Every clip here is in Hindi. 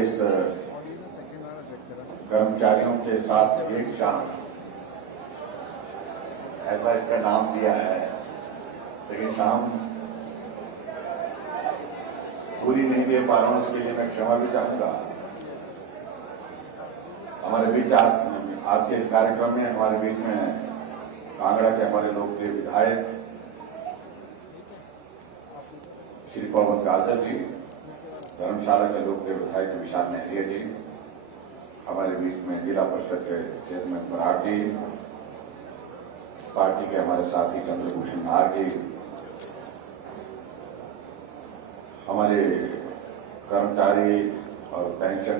इस कर्मचारियों के साथ एक शाम, ऐसा इसका नाम दिया है, लेकिन शाम पूरी नहीं दे पा रहा हूं, इसके लिए मैं क्षमा भी चाहूंगा। हमारे बीच आज के इस कार्यक्रम में हमारे बीच में कांगड़ा के हमारे लोकप्रिय विधायक श्री पवन काजल जी, धर्मशाला के लोकप्रिय विधायक विशाल नेहरिया जी, हमारे बीच में जिला परिषद के चेयरमैन बराड़ जी, पार्टी के हमारे साथी चंद्रभूषण नार जी, हमारे कर्मचारी और पेंशन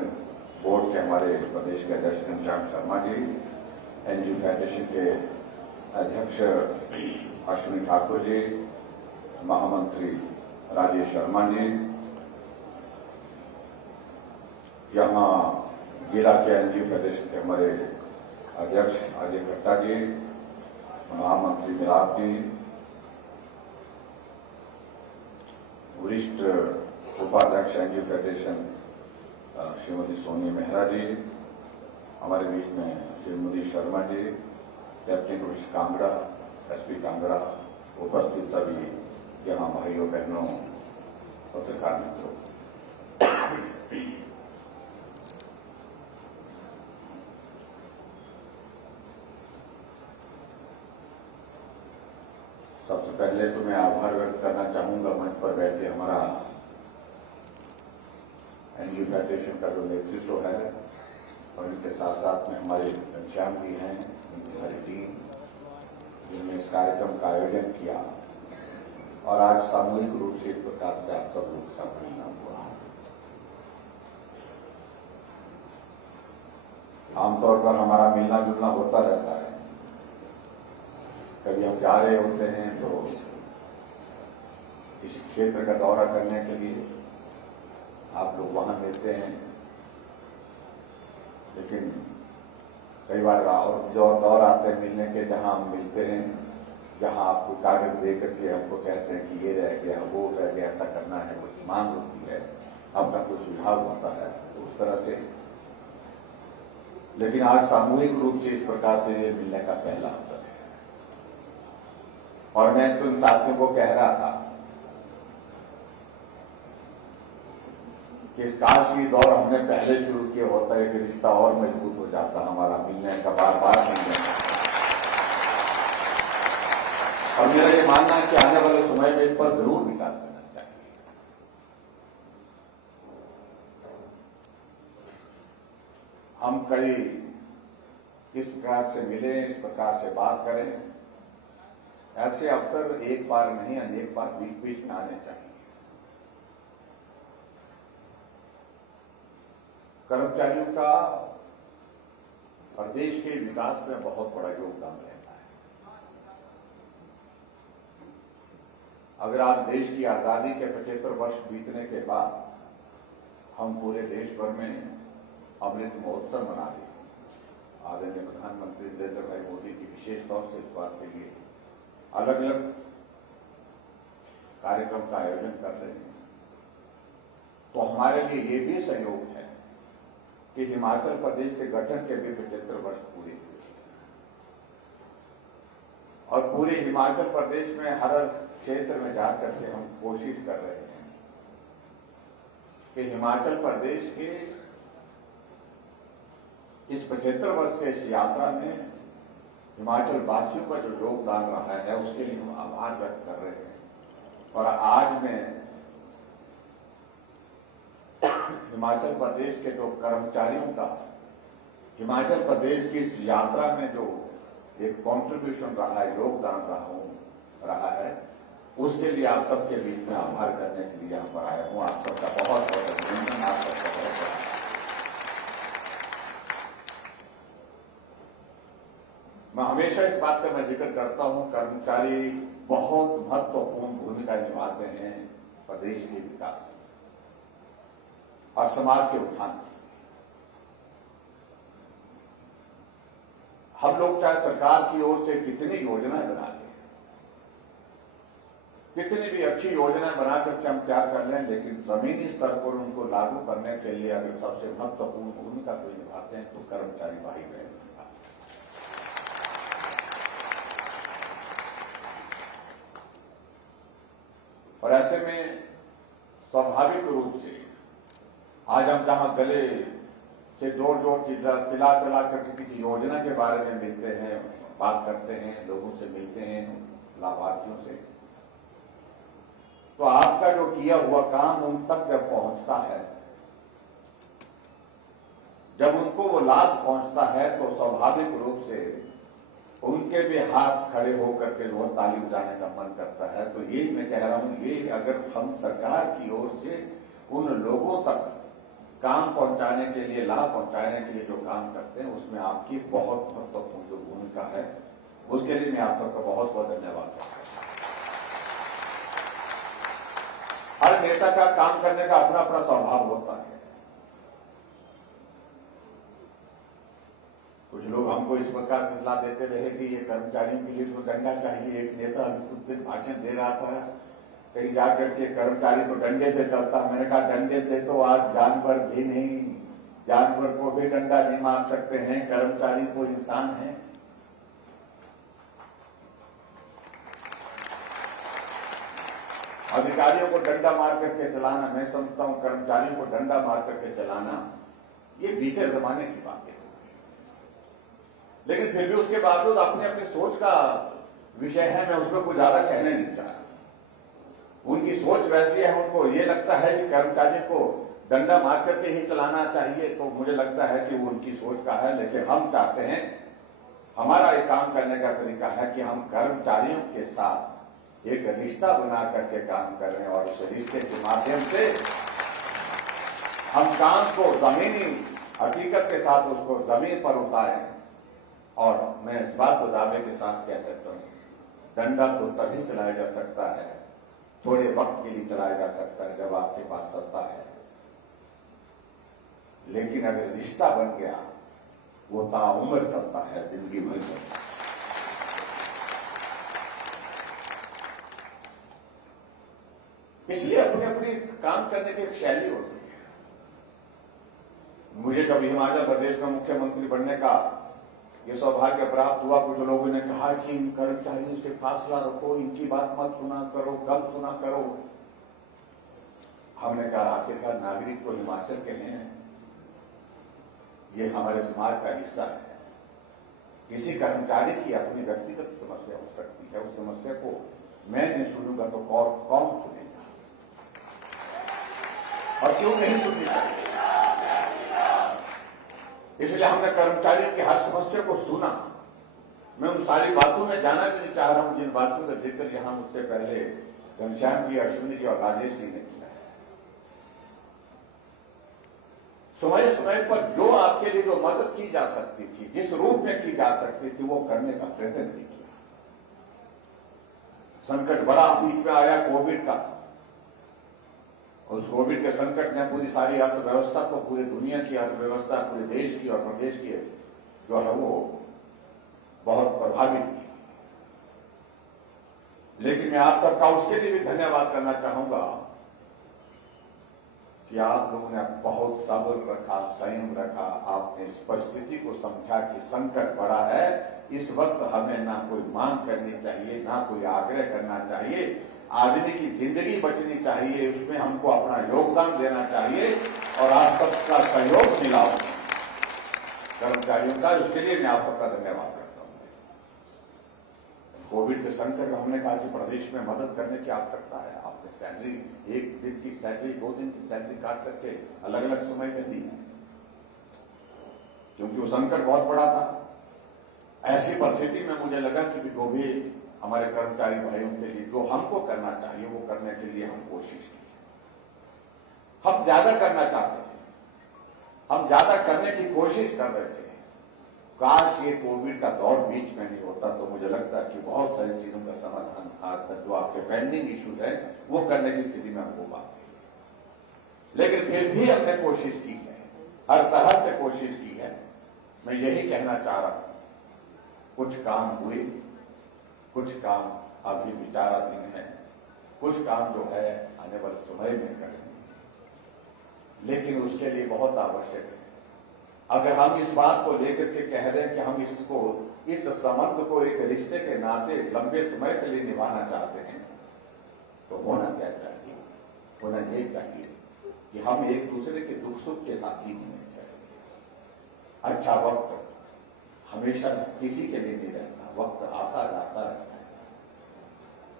बोर्ड के हमारे प्रदेश के अध्यक्ष घनश्याम शर्मा जी, एनजीओ फेडरेशन के अध्यक्ष अश्विनी ठाकुर जी, महामंत्री राजेश शर्मा जी, यहाँ जिला के एनजीओ फेडरेशन के हमारे अध्यक्ष अजय भट्टा जी, महामंत्री मिलाप जी, वरिष्ठ उपाध्यक्ष एनजीओ फेडरेशन श्रीमती सोनी मेहरा जी, हमारे बीच में Shrimati Sharma ji, captain police Kangra, SP Kangra, उपस्थित सभी यहाँ भाइयों बहनों पत्रकार मित्रों, सबसे पहले तो मैं आभार व्यक्त करना चाहूंगा मंच पर बैठे हमारा एनजीओ फेडरेशन का जो नेतृत्व है और इनके साथ साथ में हमारे घनश्याम भी हैं, उनकी सारी टीम जिन्होंने इस कार्यक्रम का आयोजन किया और आज सामूहिक रूप से इस प्रकार से आप सब लोग साथ परिणाम हुआ। आमतौर पर हमारा मिलना जुलना होता रहता है, कभी हम जा रहे होते हैं तो इस क्षेत्र का दौरा करने के लिए आप लोग वहां मिलते हैं, लेकिन कई बार और जो दौर आते हैं मिलने के, जहां हम मिलते हैं, जहां आपको कागज दे करके हमको कहते हैं कि ये रह गया, वो रह गया, ऐसा करना है, कुछ मांग होती है, आपका कोई सुझाव होता है, तो उस तरह से। लेकिन आज सामूहिक रूप से इस प्रकार से ये मिलने का पहला अवसर है और मैं तो इन साथियों को कह रहा था कि इस काश ये दौर हमने पहले शुरू किया होता है कि रिश्ता और मजबूत हो जाता हमारा, मिलने का, बार बार मिलने का। और मेरा ये मानना है कि आने वाले समय में इस पर जरूर विचार करना चाहिए। हम कई इस प्रकार से मिले, इस प्रकार से बात करें, ऐसे अवसर एक बार नहीं अनेक बार बीच बीच में आने चाहिए। कर्मचारियों का प्रदेश के विकास में बहुत बड़ा योगदान रहता है। अगर आज देश की आजादी के 75 वर्ष बीतने के बाद हम पूरे देश भर में अमृत महोत्सव मना रहे हैं, आदरणीय प्रधानमंत्री नरेंद्र भाई मोदी जी विशेष तौर से इस बात के लिए अलग अलग कार्यक्रम का आयोजन कर रहे हैं, तो हमारे लिए ये भी सहयोग है कि हिमाचल प्रदेश के गठन के भी 75 वर्ष पूरे हुए और पूरे हिमाचल प्रदेश में हर क्षेत्र में जाकर के हम कोशिश कर रहे हैं कि हिमाचल प्रदेश के इस 75 वर्ष के इस यात्रा में हिमाचल वासियों का जो योगदान रहा है उसके लिए हम आभार व्यक्त कर रहे हैं। और आज मैं हिमाचल प्रदेश के जो कर्मचारियों का हिमाचल प्रदेश की इस यात्रा में जो एक कंट्रीब्यूशन रहा है, योगदान रहा है, उसके लिए आप सबके बीच में आभार करने के लिए यहाँ पर आया हूँ। आप सबका बहुत बहुत अभिनंदन, आप सबका बहुत बहुत। मैं हमेशा इस बात का मैं जिक्र करता हूँ, कर्मचारी बहुत महत्वपूर्ण भूमिका निभाते हैं प्रदेश के विकास में और समाज के उत्थान में। हम लोग चाहे सरकार की ओर से कितनी योजनाएं बना लें, कितनी भी अच्छी योजना बना करके हम तैयार कर लें, लेकिन जमीनी स्तर पर उनको लागू करने के लिए अगर सबसे महत्वपूर्ण भूमिका कोई निभाते हैं तो कर्मचारी भाई बहन। और ऐसे में स्वाभाविक रूप से आज हम जहां गले से जोर जोर चिल्ला करके किसी योजना के बारे में मिलते हैं, बात करते हैं, लोगों से मिलते हैं, लाभार्थियों से, तो आपका जो किया हुआ काम उन तक जब पहुंचता है, जब उनको वो लाभ पहुंचता है, तो स्वाभाविक रूप से उनके भी हाथ खड़े होकर के वो ताली बजाने का मन करता है। तो यही मैं कह रहा हूं, ये अगर हम सरकार की ओर से उन लोगों तक काम पहुंचाने के लिए, लाभ पहुंचाने के लिए जो काम करते हैं, उसमें आपकी बहुत महत्वपूर्ण जो भूमिका है, उसके लिए मैं आप सबका बहुत बहुत धन्यवाद करता हूं। हर नेता का काम करने का अपना अपना स्वभाव होता है। कुछ लोग हमको इस प्रकार की सलाह देते रहे कि ये कर्मचारियों के लिए तो डंडा चाहिए। एक नेता अभी कुछ दिन भाषण दे रहा था, कहीं जाकर के कर्मचारी तो डंडे से चलता। मैंने कहा डंडे से तो आज जानवर भी नहीं, जानवर को भी डंडा नहीं मार सकते हैं, कर्मचारी तो इंसान है। अधिकारियों को डंडा मार करके चलाना, मैं समझता हूं कर्मचारियों को डंडा मार करके चलाना, ये बीते जमाने की बात है। लेकिन फिर भी उसके बावजूद अपने अपनी सोच का विषय है, मैं उसमें कुछ ज्यादा कहने नहीं चाह रहा। उनकी सोच वैसी है, उनको ये लगता है कि कर्मचारियों को डंडा मार करके ही चलाना चाहिए, तो मुझे लगता है कि वो उनकी सोच का है। लेकिन हम चाहते हैं, हमारा एक काम करने का तरीका है कि हम कर्मचारियों के साथ एक रिश्ता बना करके काम कर रहे हैं, और उस रिश्ते के माध्यम से हम काम को जमीनी हकीकत के साथ उसको जमीन पर उतारें। और मैं इस बात को दावे के साथ कह सकता हूं, डंडा तो तभी चलाया जा सकता है, थोड़े वक्त के लिए चलाया जा सकता है जब आपके पास सत्ता है, लेकिन अगर रिश्ता बन गया वो ताउम्र चलता है, जिंदगी भर चलता है। इसलिए अपनी अपनी काम करने की एक शैली होती है। मुझे जब हिमाचल प्रदेश में मुख्यमंत्री बनने का ये सौभाग्य प्राप्त हुआ, कुछ लोगों ने कहा कि इन कर्मचारियों से फासला रखो, इनकी बात मत सुना करो, कम सुना करो। हमने कहा आखिरकार नागरिक तो हिमाचल के हैं, ये हमारे समाज का हिस्सा है। किसी कर्मचारी की अपनी व्यक्तिगत समस्या हो सकती है, उस समस्या को मैं नहीं सुनूंगा तो कौन सुनेगा, और क्यों नहीं सुननी चाहिए। इसलिए हमने कर्मचारियों की हर समस्या को सुना। मैं उन सारी बातों में जाना भी नहीं चाह रहा हूं जिन बातों का जिक्र यहां मुझसे पहले घनश्याम जी, अश्विनी जी और राजेश जी ने किया है। समय समय पर जो आपके लिए जो मदद की जा सकती थी, जिस रूप में की जा सकती थी, वो करने का प्रयत्न भी किया। संकट बड़ा बीच में आया कोविड का, उस कोविड के संकट ने पूरी सारी अर्थव्यवस्था को, पूरी दुनिया की अर्थव्यवस्था, पूरे देश की और प्रदेश की जो है वो बहुत प्रभावित की। लेकिन मैं आप सबका उसके लिए भी धन्यवाद करना चाहूंगा कि आप लोगों ने बहुत सब्र रखा, संयम रखा। आपने इस परिस्थिति को समझा कि संकट बड़ा है, इस वक्त हमें ना कोई मांग करनी चाहिए, ना कोई आग्रह करना चाहिए। आदमी की जिंदगी बचनी चाहिए, उसमें हमको अपना योगदान देना चाहिए, और आप सबका सहयोग मिला कर्मचारियों का, उसके लिए मैं आप सबका धन्यवाद करता हूं। कोविड के संकट में हमने कहा कि प्रदेश में मदद करने की आवश्यकता है। आपने सैलरी, एक दिन की सैलरी, 2 दिन की सैलरी काट करके अलग अलग समय में दी है, क्योंकि वो संकट बहुत बड़ा था। ऐसी परिस्थिति में मुझे लगा कि जो भी हमारे कर्मचारी भाइयों के लिए जो हमको करना चाहिए वो करने के लिए हम कोशिश की। हम ज्यादा करना चाहते थे, हम ज्यादा करने की कोशिश कर रहे थे। काश ये कोविड का दौर बीच में नहीं होता तो मुझे लगता है कि बहुत सारी चीजों का समाधान आज तक जो आपके पेंडिंग इश्यूज है वो करने की स्थिति में हम हो पाते। लेकिन फिर भी हमने कोशिश की है, हर तरह से कोशिश की है। मैं यही कहना चाह रहा हूं, कुछ काम हुए, कुछ काम अभी विचाराधीन है, कुछ काम जो है आने वाले समय में करेंगे, लेकिन उसके लिए बहुत आवश्यक है। अगर हम इस बात को लेकर के कह रहे हैं कि हम इस संबंध को एक रिश्ते के नाते लंबे समय के लिए निभाना चाहते हैं, तो होना क्या चाहिए? होना ये चाहिए कि हम एक दूसरे के दुख सुख के साथी होने चाहिए। अच्छा वक्त हमेशा किसी के लिए नहीं रहता, वक्त आता जाता रहता है,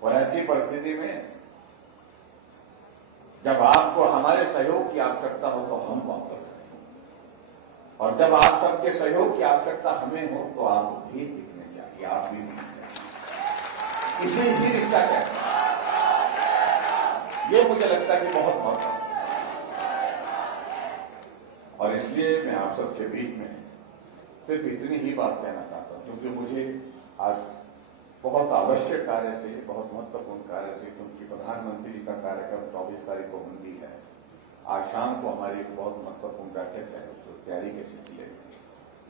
और ऐसी परिस्थिति में जब आपको हमारे सहयोग की आवश्यकता हो तो हम वहां पर रहें, और जब आप सबके सहयोग की आवश्यकता हमें हो तो आप भी दिखने चाहिए, आप भी दिखने चाहिए। इसे ही रिश्ता कहते हैं। ये मुझे लगता है कि बहुत महत्वपूर्ण है, और इसलिए मैं आप सबके बीच में सिर्फ इतनी ही बात कहना चाहता हूं, क्योंकि मुझे आज बहुत आवश्यक कार्य से, बहुत महत्वपूर्ण कार्य से, क्योंकि प्रधानमंत्री जी का कार्यक्रम 24 तारीख को मंडी है, आज शाम को हमारी एक बहुत महत्वपूर्ण बैठक है उसको तैयारी के सिलसिले में,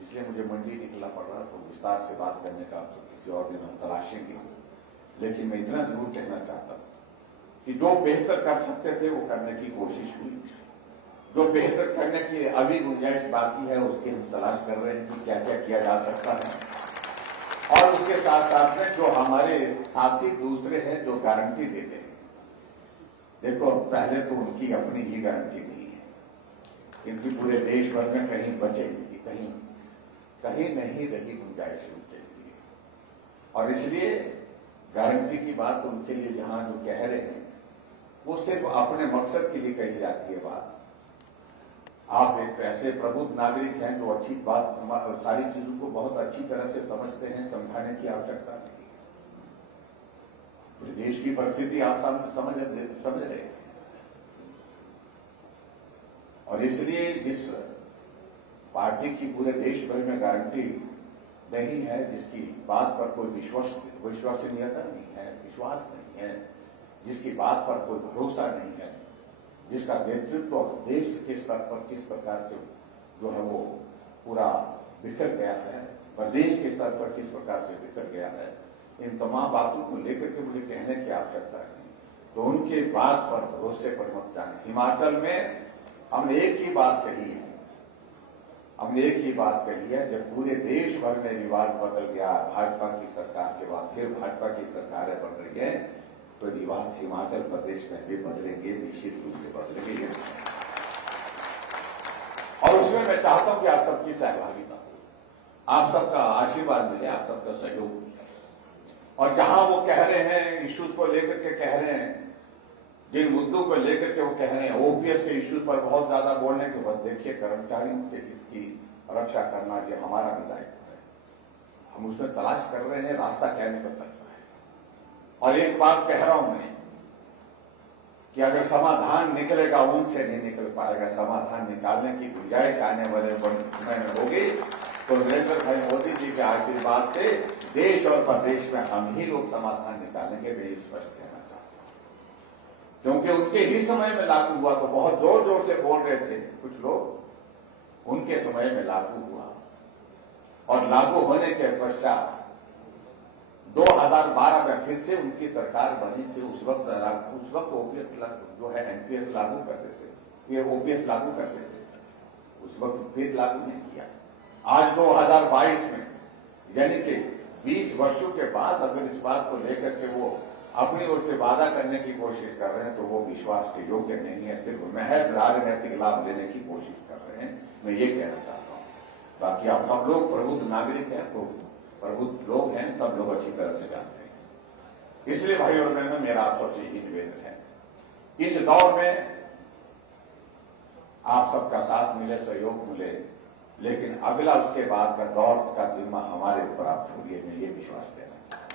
इसलिए मुझे मंडी निकलना पड़ रहा, तो विस्तार से बात करने का आपसे किसी और दिन हम तलाशेंगे। लेकिन मैं इतना जरूर कहना चाहता हूं कि जो बेहतर कर सकते थे वो करने की कोशिश हुई, जो बेहतर करने की अभी गुंजाइश बाकी है उसकी हम तलाश कर रहे हैं कि क्या क्या किया जा सकता है, और उसके साथ साथ में जो हमारे साथी दूसरे हैं जो गारंटी देते हैं, देखो पहले तो उनकी अपनी ही गारंटी नहीं है, क्योंकि पूरे देश भर में कहीं बचे कहीं नहीं रही गुंजाइश उनके लिए, और इसलिए गारंटी की बात उनके लिए जहां जो कह रहे हैं वो सिर्फ अपने मकसद के लिए कही जाती है बात। आप एक ऐसे प्रबुद्ध नागरिक हैं जो अच्छी बात, सारी चीजों को बहुत अच्छी तरह से समझते हैं, समझाने की आवश्यकता नहीं है। पूरे देश की परिस्थिति आप समझ रहे हैं, और इसलिए जिस पार्टी की पूरे देश भर में गारंटी नहीं है, जिसकी बात पर कोई विश्वसनीयता नहीं है, विश्वास नहीं है, जिसकी बात पर कोई भरोसा नहीं है, जिसका नेतृत्व देश के स्तर पर किस प्रकार से जो है वो पूरा बिखर गया है, प्रदेश के स्तर पर किस प्रकार से बिखर गया है, इन तमाम बातों को लेकर के मुझे कहने की आवश्यकता नहीं, तो उनके बात पर भरोसे पर मत जाने। हिमाचल में हमने एक ही बात कही है, हमने एक ही बात कही है, जब पूरे देश भर में रिवाज बदल गया, भाजपा की सरकार के बाद फिर भाजपा की सरकारें बन रही है, तो रिवाज हिमाचल प्रदेश में भी बदलेंगे, निश्चित रूप से बदलेंगे। और उसमें मैं चाहता हूं कि आप सबकी सहभागिता हो, आप सबका आशीर्वाद मिले, आप सबका सहयोग मिले, और जहां वो कह रहे हैं इश्यूज को लेकर के कह रहे हैं, जिन मुद्दों को लेकर के वो कह रहे हैं, ओपीएस के इश्यूज पर बहुत ज्यादा बोलने के बाद देखिए कर्मचारियों के हित की रक्षा करना ये हमारा भी दायित्व है, हम उसमें तलाश कर रहे हैं रास्ता क्या निकल सकता है। और एक बात कह रहा हूं मैं कि अगर समाधान निकलेगा उनसे नहीं निकल पाएगा, समाधान निकालने की गुंजाइश आने वाले समय में होगी तो नरेंद्र भाई मोदी जी के आशीर्वाद से देश और प्रदेश में हम ही लोग समाधान निकालेंगे, मैं स्पष्ट कहना चाहता हूं, क्योंकि उनके ही समय में लागू हुआ तो बहुत जोर जोर से बोल रहे थे कुछ लोग, उनके समय में लागू हुआ, और लागू होने के पश्चात 2012 में फिर से उनकी सरकार बनी थी। उस वक्त ओपीएस जो है एनपीएस लागू करते थे, ये ओपीएस लागू करते थे, उस वक्त फिर लागू नहीं किया। आज 2022 में यानी कि 20 वर्षों के बाद अगर इस बात को लेकर के वो अपनी ओर से वादा करने की कोशिश कर रहे हैं तो वो विश्वास के योग्य नहीं है, सिर्फ महज राजनीतिक लाभ लेने की कोशिश कर रहे हैं, मैं ये कहना चाहता हूं। बाकी आप सब लोग प्रबुद्ध नागरिक हैं, तो प्रबुद्ध लोग हैं, सब लोग अच्छी तरह से जानते हैं। इसलिए भाई और बहनों, मेरा आप सबसे यही निवेदन है, इस दौर में आप सबका साथ मिले, सहयोग मिले, लेकिन अगला उसके बाद का दौर का जिम्मा हमारे ऊपर आप छोड़िए, मैं ये विश्वास देना चाहता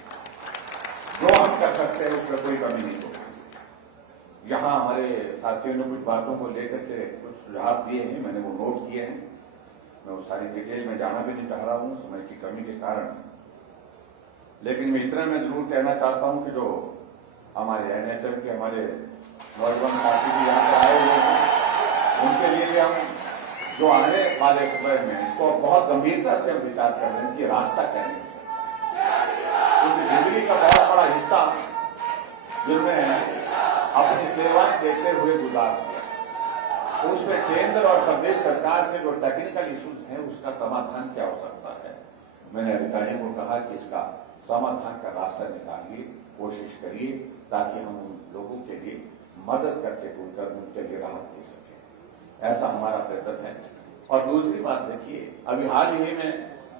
हूं। जो हम कर सकते हैं उसमें कोई कमी नहीं होगी। यहां हमारे साथियों ने कुछ बातों को लेकर के कुछ सुझाव दिए हैं, मैंने वो नोट किए हैं, मैं उस सारी डिटेल में जाना भी नहीं चाह रहा हूं समय की कमी के कारण, लेकिन मैं इतना मैं जरूर कहना चाहता हूं कि जो हमारे एनएचएम के हमारे नौजवान साथी भी यहाँ पे आए हुए हैं, उनके लिए भी हम जो आने वाले समय में इसको बहुत गंभीरता से हम विचार कर रहे हैं कि रास्ता क्या नहीं हो सकता, क्योंकि जिंदगी का बहुत बड़ा हिस्सा जिनमें अपनी सेवाएं देते हुए गुजार दिया। तो उसमें केंद्र और प्रदेश सरकार के जो टेक्निकल इश्यूज हैं उसका समाधान क्या हो सकता है। मैंने अधिकारियों को कहा कि इसका समाधान का रास्ता निकालिए, कोशिश करिए, ताकि हम उन लोगों के लिए मदद करके उनके लिए राहत दे सके। ऐसा हमारा प्रयत्न है। और दूसरी बात देखिए, अभी हाल ही में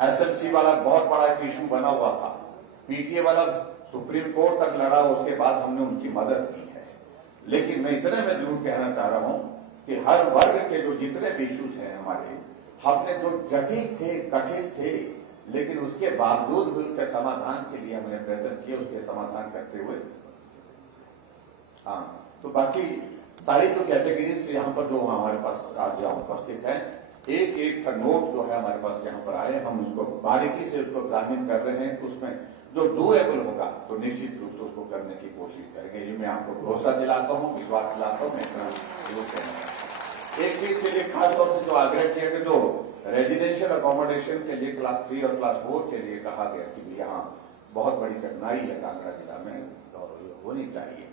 एसएमसी वाला बहुत बड़ा एक इशू बना हुआ था, पीटीए वाला सुप्रीम कोर्ट तक लड़ा, उसके बाद हमने उनकी मदद की है। लेकिन मैं इतने में जरूर कहना चाह रहा हूं कि हर वर्ग के जो जितने भी इश्यूज हैं हमारे, हमने जो जटिल थे, कठिन थे, लेकिन उसके बावजूद भी उनके समाधान के लिए हमने प्रयत्न किए, उसके समाधान करते हुए। हाँ, तो बाकी सारी जो कैटेगरीज यहाँ पर जो हमारे पास आज यहाँ उपस्थित है, एक एक का नोट जो है हमारे पास यहाँ पर आए, हम उसको बारीकी से उसको एग्जामिन कर रहे हैं। उसमें जो डूएबल होगा तो निश्चित रूप से उसको करने की कोशिश करेंगे। ये मैं आपको भरोसा दिलाता हूँ, विश्वास दिलाता हूँ। मैं इतना जरूर कहना, एक चीज के लिए खासतौर से जो आग्रह किया कि जो रेजिडेंशियल अकोमोडेशन के लिए क्लास 3 और क्लास 4 के लिए कहा गया कि यहाँ बहुत बड़ी कठिनाई है कांगड़ा जिला में और होनी चाहिए,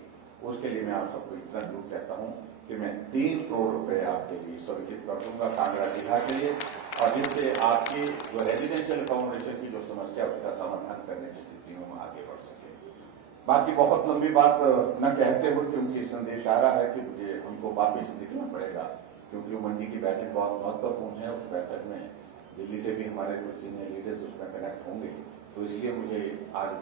उसके लिए मैं आप सबको इतना जरूर कहता हूँ कि मैं 3 करोड़ रुपए आपके लिए स्वीकृत कर दूंगा कांगड़ा जिला के लिए, और जिससे आपकी जो रेजिडेंशियल अकोमोडेशन की जो समस्या उसका समाधान करने की स्थिति में हम आगे बढ़ सके। बाकी बहुत लंबी बात न कहते हुए, क्योंकि संदेश आ रहा है कि मुझे हमको वापिस निकलना पड़ेगा, क्योंकि मंडी की बैठक बहुत महत्वपूर्ण है। उस बैठक में दिल्ली से भी हमारे कुछ सीनियर लीडर्स उसमें कनेक्ट होंगे, तो इसलिए मुझे आज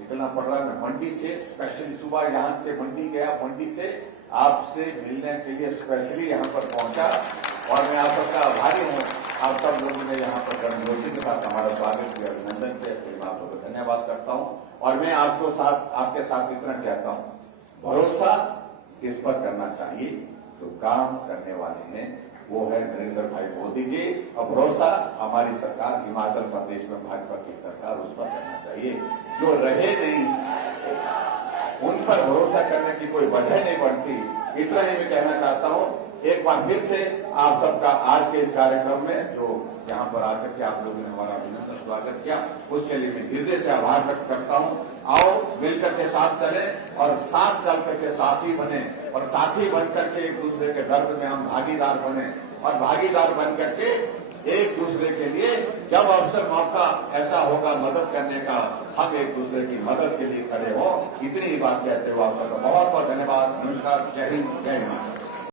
निकलना पड़ रहा है। मैं मंडी से स्पेशली सुबह यहाँ से मंडी गया, मंडी से आपसे मिलने के लिए स्पेशली यहाँ पर पहुंचा, और मैं आप सबका आभारी हूँ। आप सब लोगों ने यहाँ पर गर्मजोशी के साथ हमारा स्वागत किया, अभिनंदन किया, मैं आप सबको धन्यवाद करता हूँ। और मैं आपके साथ इतना कहता हूँ, भरोसा किस पर करना चाहिए, जो काम करने वाले हैं वो है नरेंद्र भाई मोदी जी, और भरोसा हमारी सरकार हिमाचल प्रदेश में भाजपा की सरकार, उस पर करना चाहिए। जो रहे नहीं उन पर भरोसा करने की कोई वजह नहीं बनती। इतना ही मैं कहना चाहता हूँ। एक बार फिर से आप सबका आज के इस कार्यक्रम में जो यहाँ पर आकर के आप लोगों ने हमारा अभिनंदन स्वागत किया, उसके लिए मैं हृदय से आभार व्यक्त करता हूँ। आओ मिलकर के साथ चले और साथ चल करके साथी बने, और साथी बनकर के एक दूसरे के दर्द में हम भागीदार बने, और भागीदार बन करके एक दूसरे के लिए जब अवसर मौका ऐसा होगा मदद करने का, हम एक दूसरे की मदद के लिए खड़े हो। इतनी ही बात कहते हुए आप सबका बहुत बहुत धन्यवाद। नमस्कार, जय हिंद, जय हिंद।